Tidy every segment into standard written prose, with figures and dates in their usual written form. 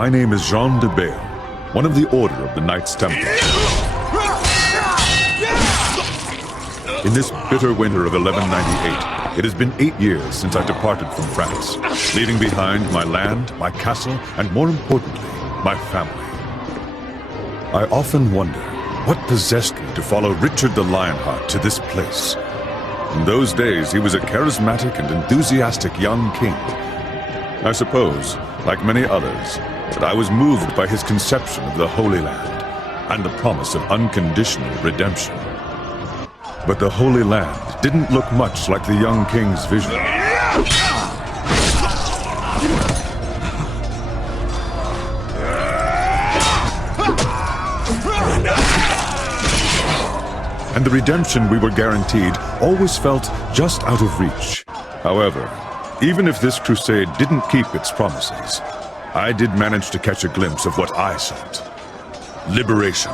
My name is Jean de Bail, one of the Order of the Knights Templar. In this bitter winter of 1198, it has been 8 years since I departed from France, leaving behind my land, my castle, and more importantly, my family. I often wonder what possessed me to follow Richard the Lionheart to this place. In those days, he was a charismatic and enthusiastic young king. I suppose, like many others, that I was moved by his conception of the Holy Land and the promise of unconditional redemption. But the Holy Land didn't look much like the young king's vision. And the redemption we were guaranteed always felt just out of reach. However, even if this crusade didn't keep its promises, I did manage to catch a glimpse of what I sought. Liberation.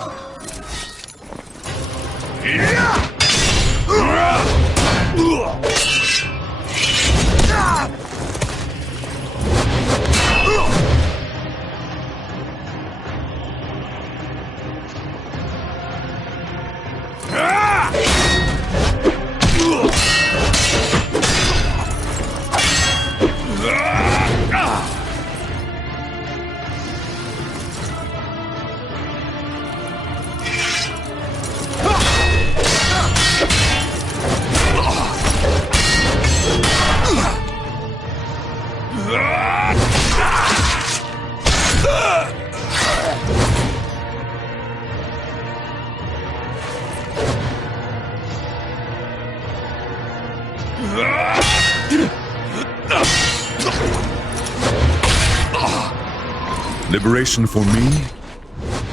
Liberation for me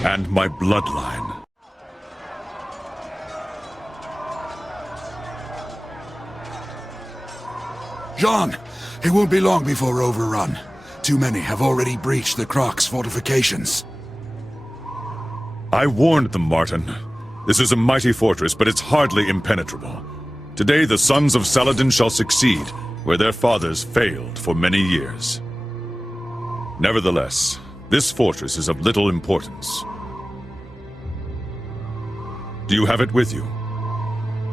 and my bloodline. Jean, it won't be long before we're overrun. Too many have already breached the Croc's fortifications. I warned them, Martin. This is a mighty fortress, but it's hardly impenetrable. Today the sons of Saladin shall succeed, where their fathers failed for many years. Nevertheless, this fortress is of little importance. Do you have it with you?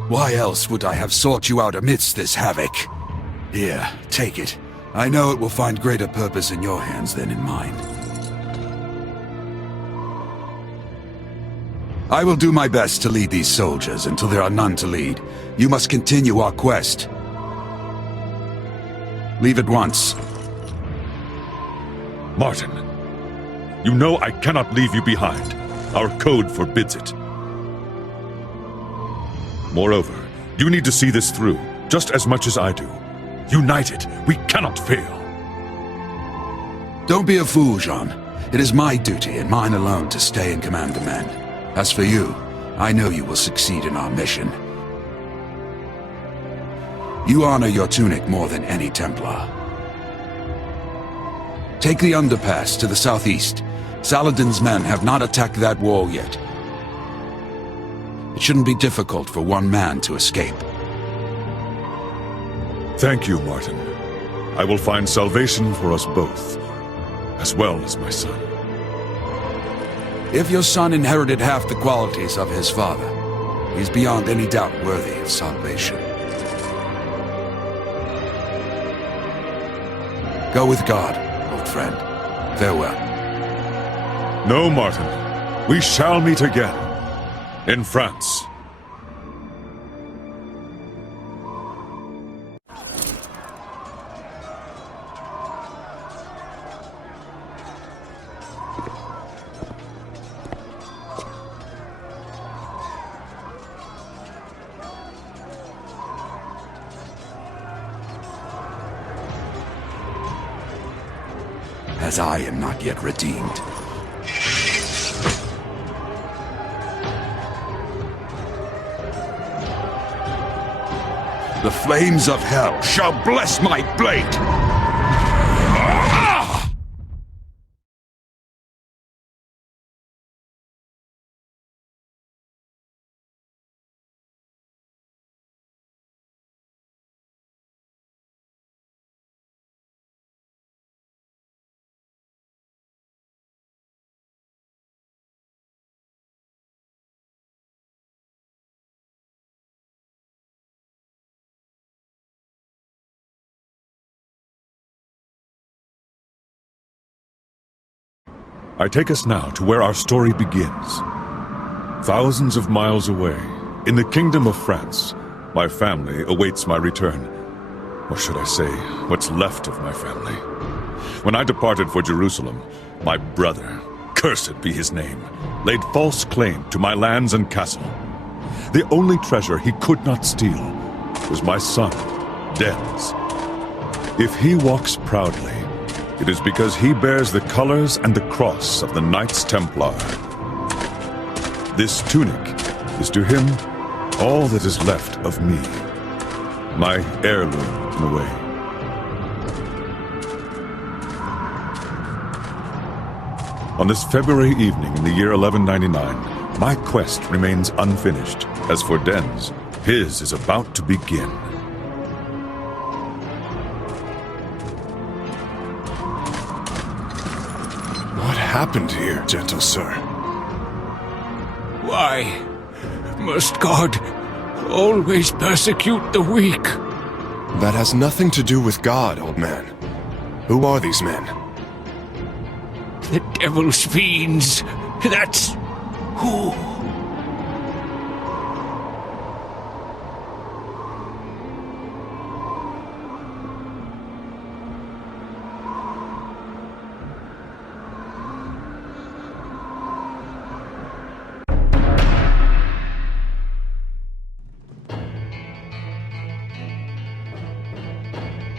Why else would I have sought you out amidst this havoc? Here, take it. I know it will find greater purpose in your hands than in mine. I will do my best to lead these soldiers until there are none to lead. You must continue our quest. Leave at once. Martin, you know I cannot leave you behind. Our code forbids it. Moreover, you need to see this through, just as much as I do. United, we cannot fail. Don't be a fool, Jean. It is my duty and mine alone to stay and command the men. As for you, I know you will succeed in our mission. You honor your tunic more than any Templar. Take the underpass to the southeast. Saladin's men have not attacked that wall yet. It shouldn't be difficult for one man to escape. Thank you, Martin. I will find salvation for us both, as well as my son. If your son inherited half the qualities of his father, he's beyond any doubt worthy of salvation. Go with God, old friend. Farewell. No, Martin. We shall meet again. In France. As I am not yet redeemed. The flames of hell shall bless my blade! I take us now to where our story begins. Thousands of miles away, in the Kingdom of France, my family awaits my return. Or should I say, what's left of my family. When I departed for Jerusalem, my brother, cursed be his name, laid false claim to my lands and castle. The only treasure he could not steal was my son, Denz. If he walks proudly, it is because he bears the colors and the cross of the Knights Templar. This tunic is to him all that is left of me, my heirloom in a way. On this February evening in the year 1199, my quest remains unfinished. As for Denz, his is about to begin. What happened here, gentle sir? Why must God always persecute the weak? That has nothing to do with God, old man. Who are these men? The devil's fiends. That's who.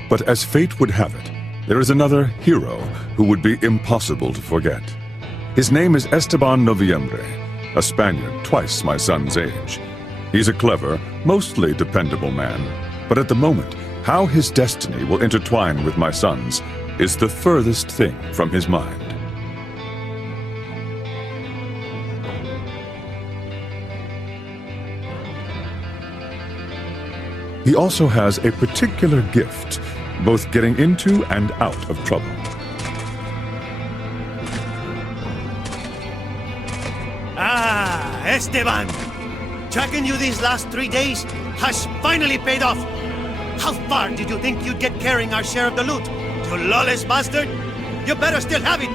But as fate would have it, there is another hero who would be impossible to forget. His name is Esteban Noviembre, a Spaniard twice my son's age. He's a clever, mostly dependable man, but at the moment, how his destiny will intertwine with my son's is the furthest thing from his mind. He also has a particular gift, both getting into and out of trouble. Ah, Esteban! Tracking you these last 3 days has finally paid off. How far did you think you'd get carrying our share of the loot? You lawless bastard! You better still have it!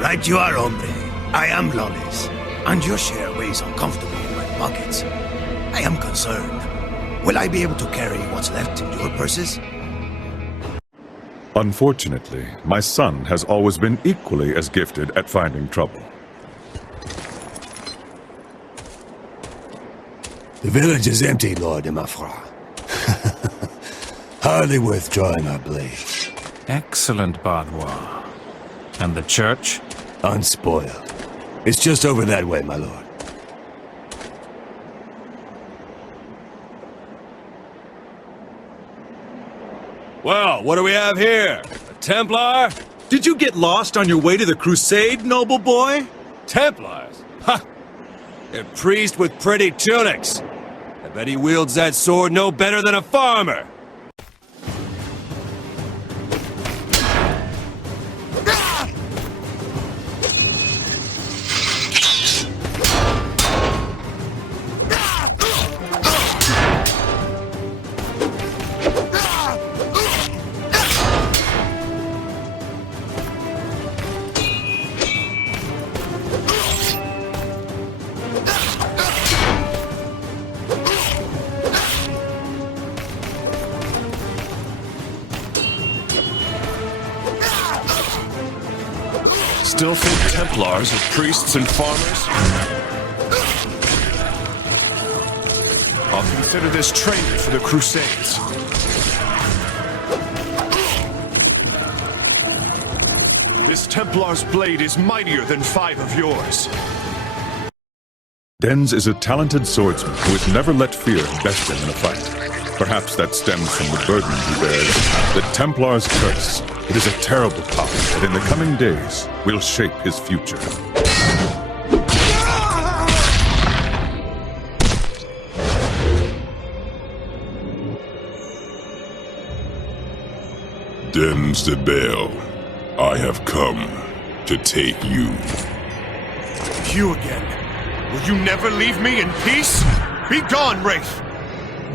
Right you are, hombre. I am lawless. And your share weighs uncomfortably in my pockets. I am concerned. Will I be able to carry what's left in your purses? Unfortunately, my son has always been equally as gifted at finding trouble. The village is empty, Lord de Mafra. Hardly worth drawing our blade. Excellent, Bardois. And the church? Unspoiled. It's just over that way, my lord. Well, what do we have here? A Templar? Did you get lost on your way to the Crusade, noble boy? Templars? Ha! A priest with pretty tunics. I bet he wields that sword no better than a farmer. Still think Templars are priests and farmers? I'll consider this training for the Crusades. This Templar's blade is mightier than 5 of yours. Denz is a talented swordsman who has never let fear best him in a fight. Perhaps that stems from the burden he bears, the Templar's curse. It is a terrible power that in the coming days will shape his future. Denz de Bale, I have come to take you. You again? Will you never leave me in peace? Be gone, Wraith!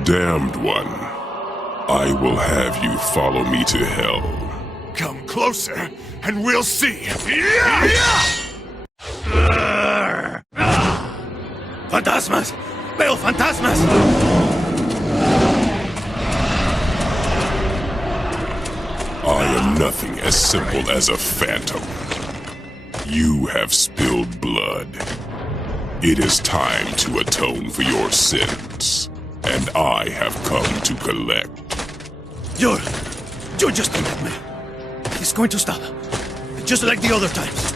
Damned one, I will have you follow me to hell. Come closer, and we'll see. Fantasmas! Veo fantasmas! I am nothing as simple as a phantom. You have spilled blood. It is time to atone for your sins, and I have come to collect. You're just a nightmare. It's going to stop, just like the other times.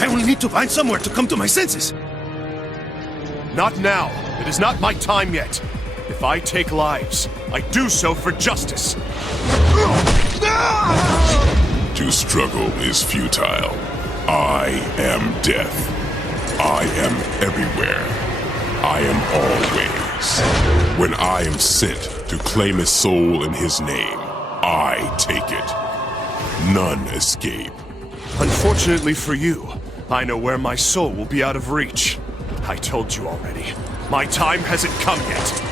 I only need to find somewhere to come to my senses. Not now. It is not my time yet. If I take lives, I do so for justice. To struggle is futile. I am death. I am everywhere. I am always. When I am sent to claim a soul in his name, I take it. None escape. Unfortunately for you, I know where my soul will be out of reach. I told you already. My time hasn't come yet.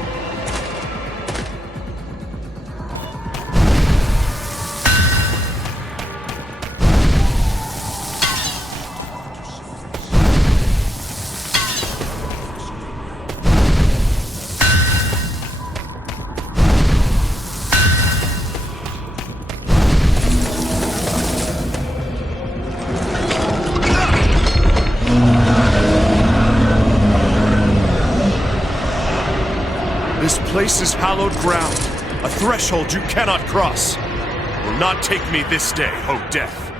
This place is hallowed ground, a threshold you cannot cross. Will not take me this day, O death.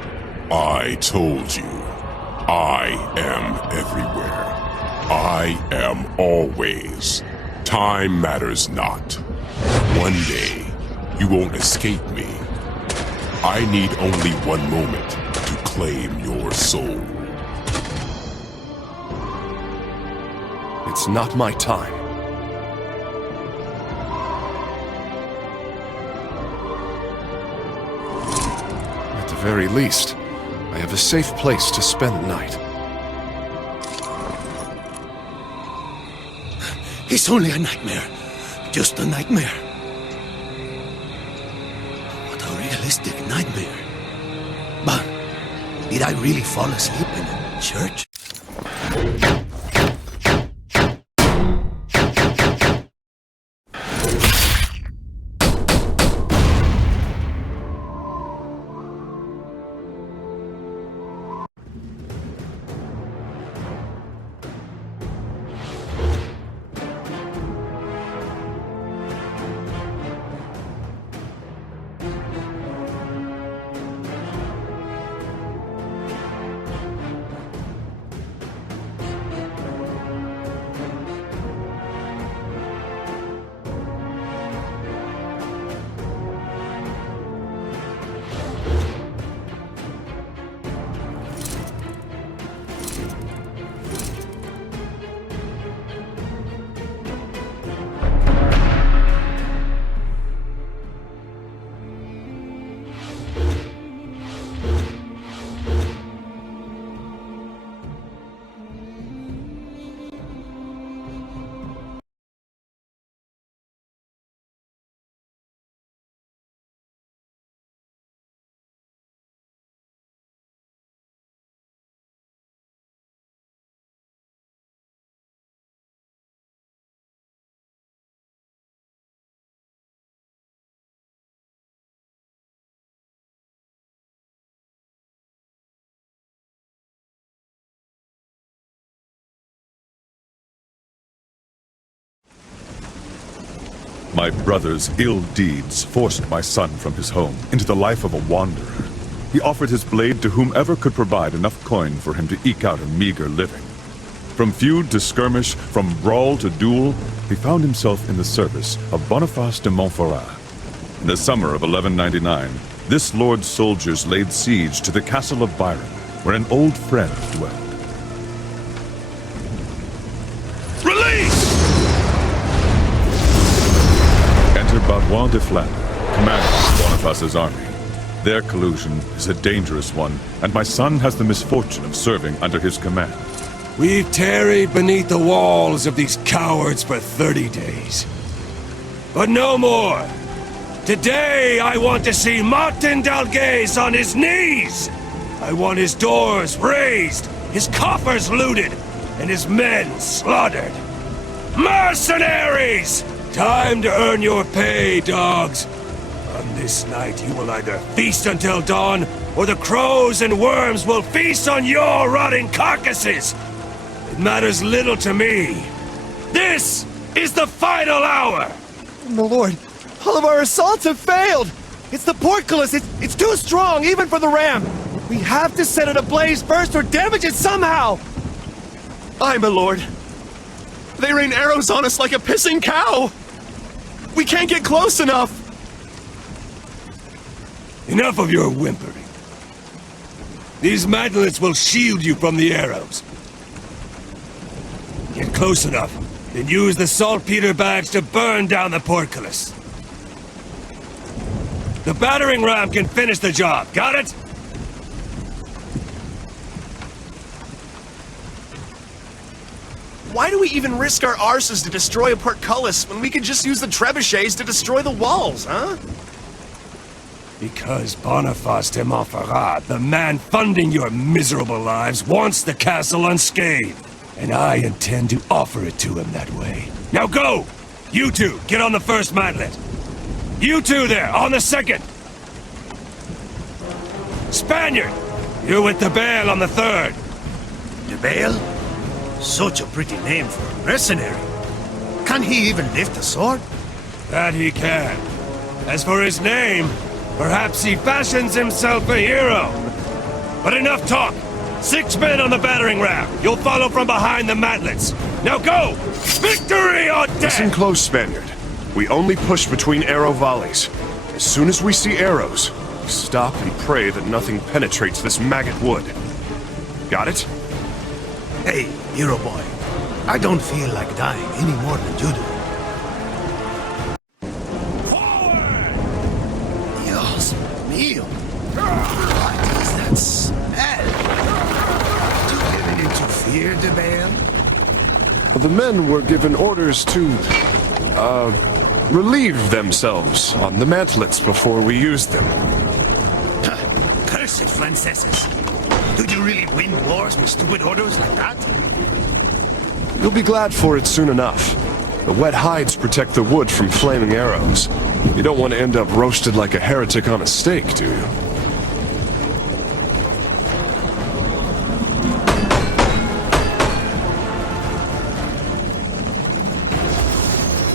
I told you. I am everywhere. I am always. Time matters not. One day, you won't escape me. I need only one moment to claim your soul. It's not my time. At the very least, I have a safe place to spend the night. It's only a nightmare. Just a nightmare. What a realistic nightmare. But did I really fall asleep in a church? My brother's ill deeds forced my son from his home into the life of a wanderer. He offered his blade to whomever could provide enough coin for him to eke out a meager living. From feud to skirmish, from brawl to duel, he found himself in the service of Boniface de Montferrat. In the summer of 1199, this lord's soldiers laid siege to the castle of Byron, where an old friend dwelled. Bavois de Flandre, commander of Boniface's army. Their collusion is a dangerous one, and my son has the misfortune of serving under his command. We've tarried beneath the walls of these cowards for 30 days. But no more! Today, I want to see Martin Dalgais on his knees! I want his doors raised, his coffers looted, and his men slaughtered. Mercenaries! Time to earn your pay, dogs. On this night, you will either feast until dawn, or the crows and worms will feast on your rotting carcasses! It matters little to me. This is the final hour! My lord, all of our assaults have failed! It's the portcullis! It's too strong, even for the ram! We have to set it ablaze first or damage it somehow! Aye, my lord. They rain arrows on us like a pissing cow! We can't get close enough! Enough of your whimpering. These mantlets will shield you from the arrows. Get close enough, then use the saltpeter bags to burn down the portcullis. The battering ram can finish the job, got it? Why do we even risk our arses to destroy a portcullis when we could just use the trebuchets to destroy the walls, huh? Because Boniface de Montferrat, the man funding your miserable lives, wants the castle unscathed. And I intend to offer it to him that way. Now go! You two, get on the first mantlet. You two there, on the second. Spaniard, you're with the Bale on the third. The Bale? Such a pretty name for a mercenary. Can he even lift a sword? That he can. As for his name, perhaps he fashions himself a hero. But enough talk. 6 men on the battering ram. You'll follow from behind the mantlets. Now go! Victory or death! Listen close, Spaniard. We only push between arrow volleys. As soon as we see arrows, we stop and pray that nothing penetrates this maggot wood. Got it? Hey, hero boy. I don't feel like dying any more than you do. Dios mío. What is that smell? Do you really interfere, De Bale? The men were given orders to, relieve themselves on the mantlets before we used them. Cursed Franceses. Do you really win wars with stupid orders like that? You'll be glad for it soon enough. The wet hides protect the wood from flaming arrows. You don't want to end up roasted like a heretic on a stake, do you?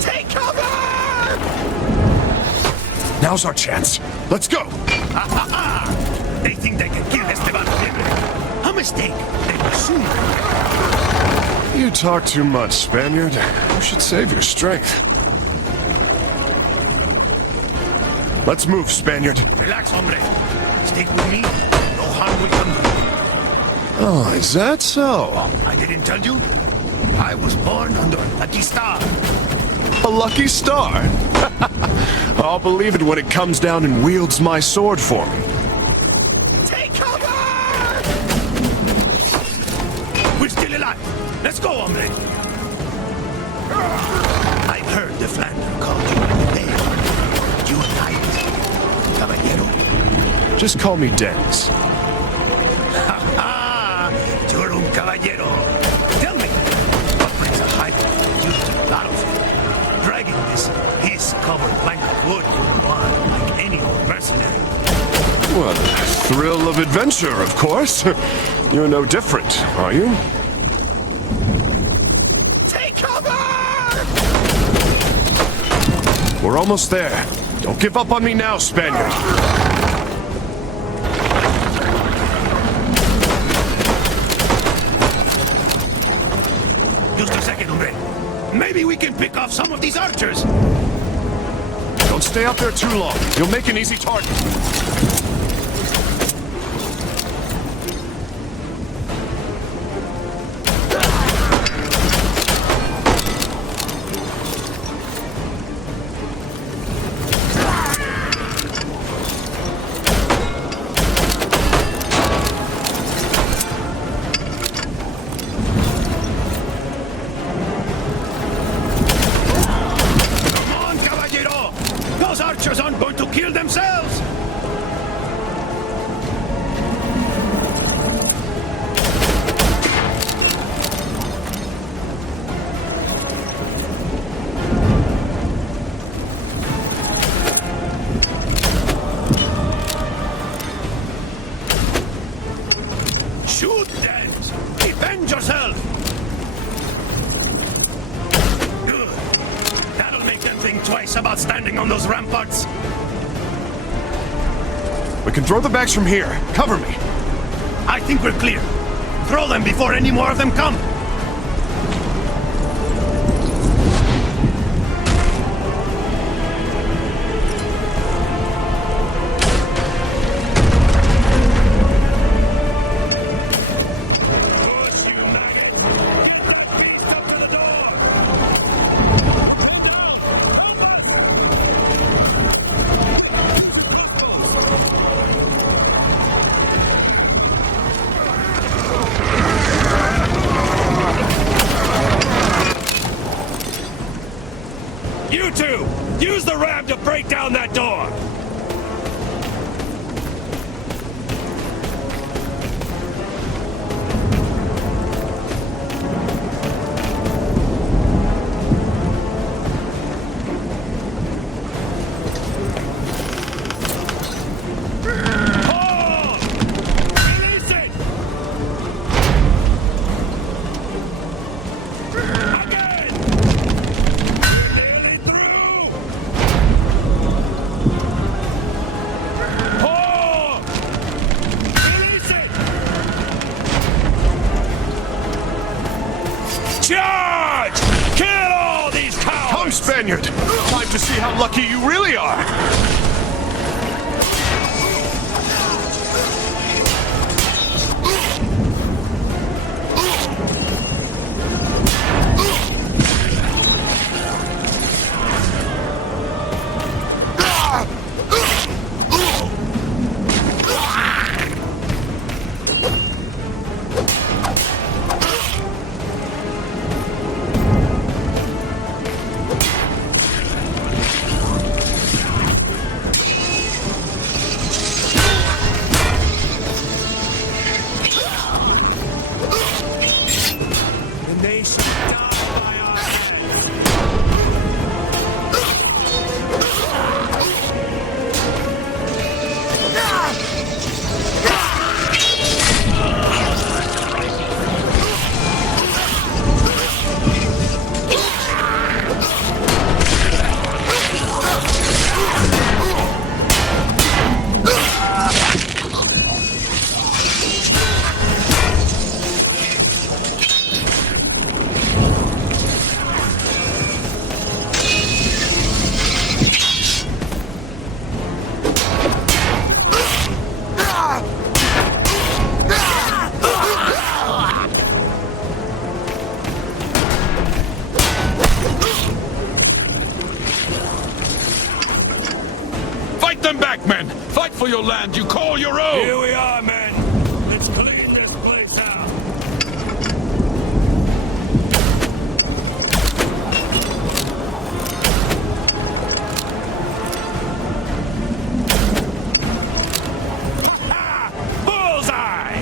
Take cover! Now's our chance. Let's go! They think they can kill Esteban. A mistake. They will soon. You talk too much, Spaniard. You should save your strength. Let's move, Spaniard. Relax, hombre. Stick with me. No harm will come to you. Oh, is that so? I didn't tell you? I was born under a lucky star. A lucky star? I'll believe it when it comes down and wields my sword for me. Take cover! We're still alive. Let's go, hombre. I've heard the Flander called you the Bale. You a knight, caballero? Just call me Denz. Ha ha! You're un caballero. Tell me, what brings a highway you to the battlefield? Dragging this covered plank of wood you want like any old mercenary. Well, thrill of adventure, of course. You're no different, are you? Take cover! We're almost there. Don't give up on me now, Spaniard. Just a second, hombre. Maybe we can pick off some of these archers. Don't stay out there too long. You'll make an easy target. kill themselves! Shoot, Denz! Defend yourself! Good. That'll make them think twice about standing on those ramparts. We can throw the bags from here. Cover me. I think we're clear. Throw them before any more of them come. You two! Use the ram to break down that door! Charge! Kill all these cowards! Come, Spaniard! Time to see how lucky you really are! Fight them back, men! Fight for your land you call your own! Here we are, men! Let's clean this place out! Ha! Bullseye!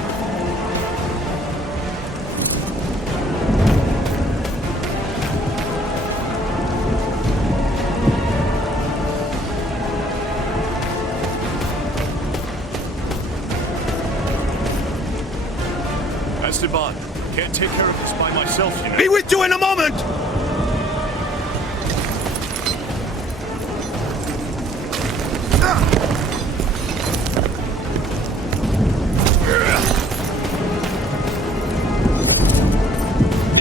Esteban, can't take care of this by myself, you know. Be with you in a moment!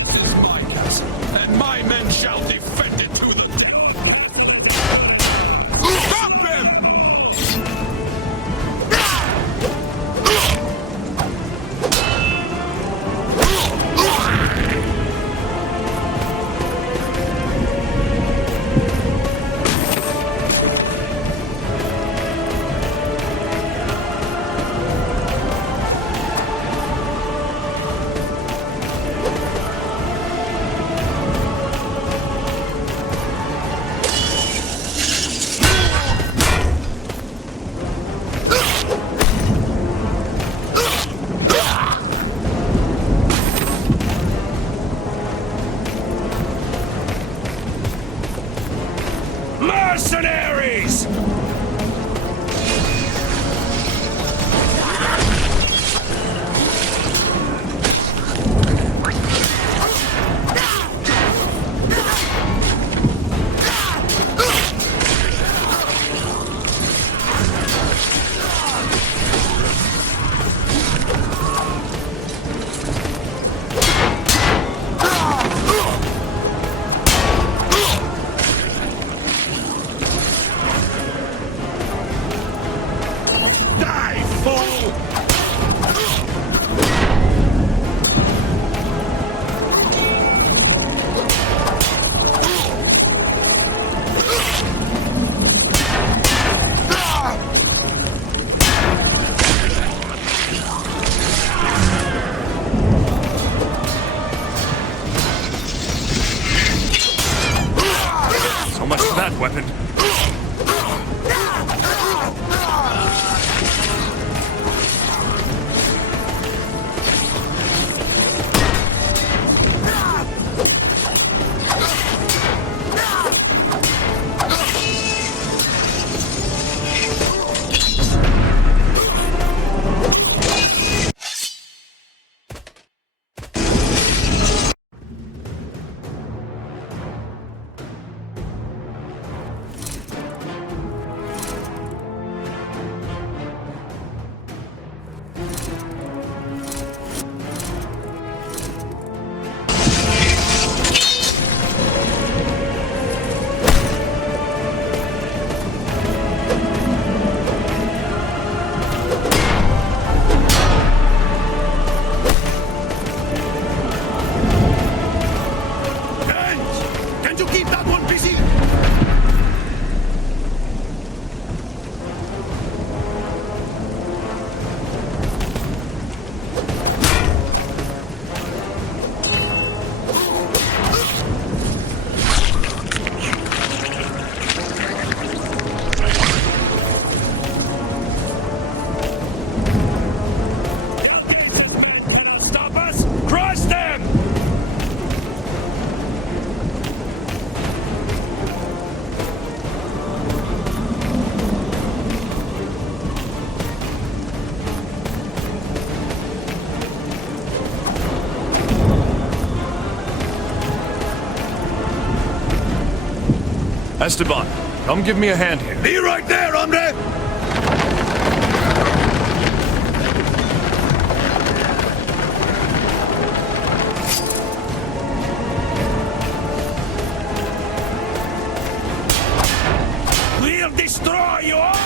This is my castle, and my men shall defend it to the death! Stop him! Mercenaries! So much for that weapon. Can you keep that one busy? Stop us! Crush them! Esteban, come give me a hand here. Be right there, hombre! We'll destroy you all!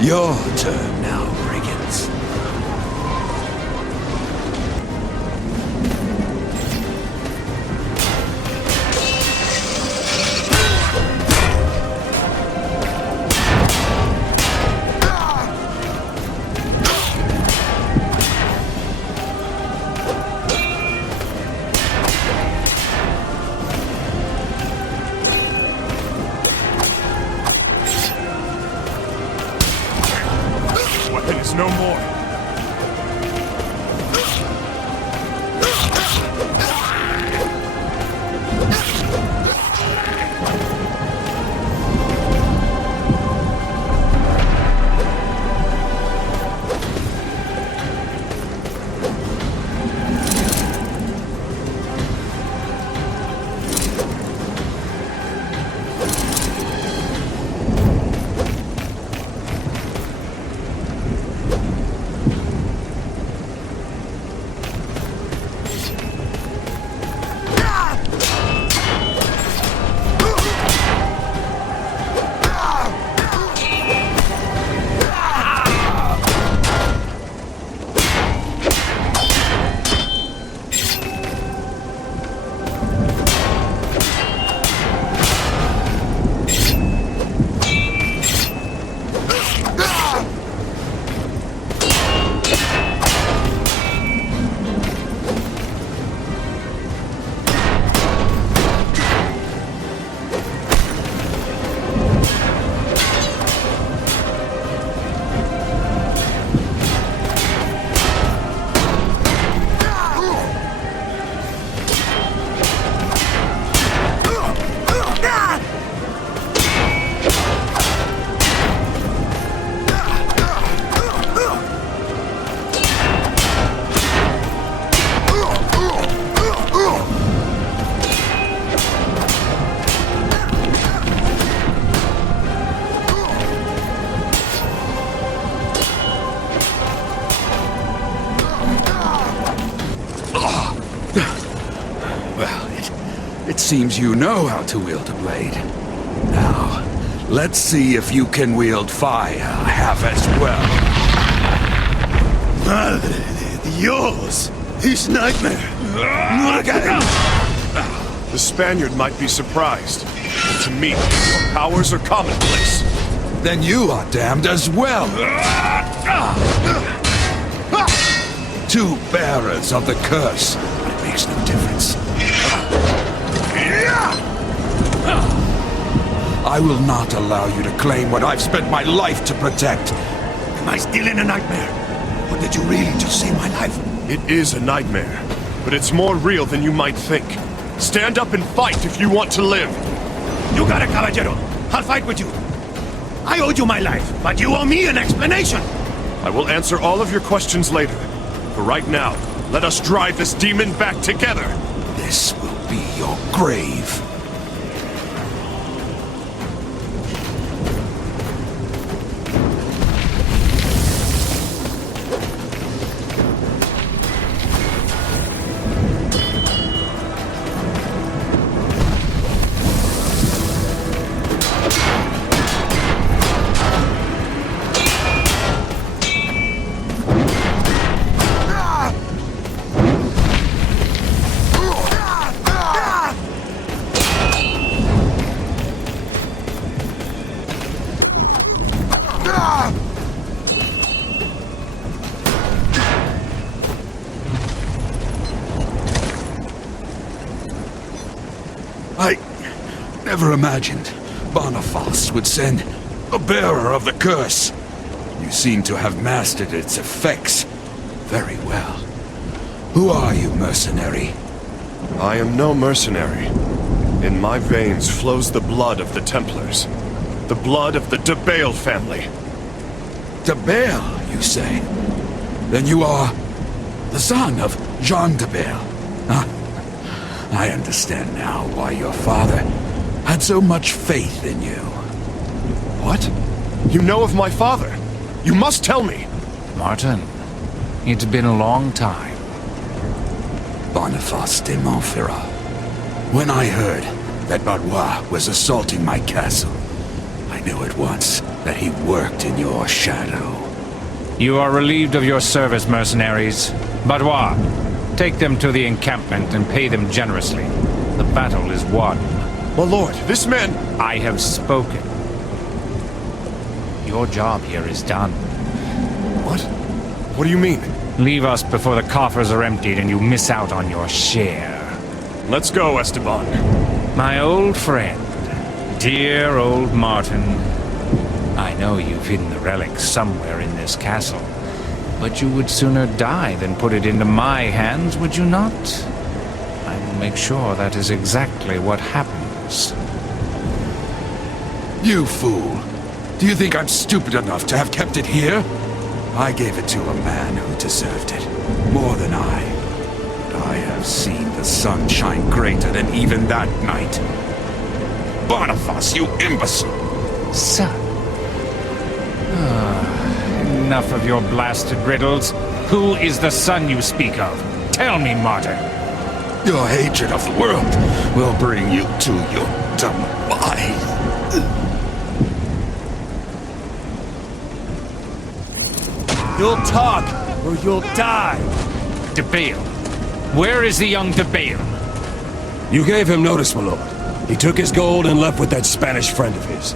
Your turn now, brigands. Weapon is no more. It seems you know how to wield a blade. Now, let's see if you can wield fire half as well. Madre de Dios! This nightmare! The Spaniard might be surprised. But to me, your powers are commonplace. Then you are damned as well. Two bearers of the curse, but it makes no difference. I will not allow you to claim what I've spent my life to protect. Am I still in a nightmare? Or did you really just save my life? It is a nightmare, but it's more real than you might think. Stand up and fight if you want to live. You got it, caballero. I'll fight with you. I owed you my life, but you owe me an explanation. I will answer all of your questions later. For right now, let us drive this demon back together. This will be your grave. I never imagined Boniface would send a bearer of the curse. You seem to have mastered its effects very well. Who are you, mercenary? I am no mercenary. In my veins flows the blood of the Templars. The blood of the de Bale family. De Bale, you say? Then you are the son of Jean de Bale. Huh? I understand now why your father had so much faith in you. What? You know of my father? You must tell me! Martin, it's been a long time. Boniface de Montferrat. When I heard that Barrois was assaulting my castle, I knew at once that he worked in your shadow. You are relieved of your service, mercenaries. Batois, take them to the encampment and pay them generously. The battle is won. My lord, this man... I have spoken. Your job here is done. What? What do you mean? Leave us before the coffers are emptied and you miss out on your share. Let's go, Esteban. My old friend, dear old Martin. I know you've hidden the relic somewhere in this castle, but you would sooner die than put it into my hands, would you not? I will make sure that is exactly what happens. You fool! Do you think I'm stupid enough to have kept it here? I gave it to a man who deserved it, more than I. But I have seen the sun shine greater than even that night. Boniface, you imbecile! Son. Enough of your blasted riddles. Who is the son you speak of? Tell me, Martin. Your hatred of the world will bring you to your demise. You'll talk, or you'll die. De Bale. Where is the young De Bale? You gave him notice, my lord. He took his gold and left with that Spanish friend of his.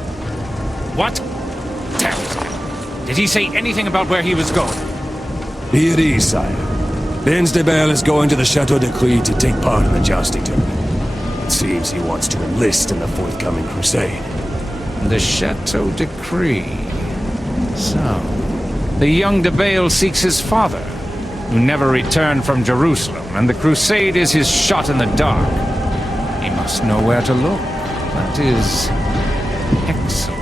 What? Damn it. Did he say anything about where he was going? Be at ease, sire. Denz de Bale is going to the Chateau de Clé to take part in the jousting tournament. It seems he wants to enlist in the forthcoming crusade. The Chateau de Clé. So, the young De Bale seeks his father, who never returned from Jerusalem, and the crusade is his shot in the dark. He must know where to look. That is excellent.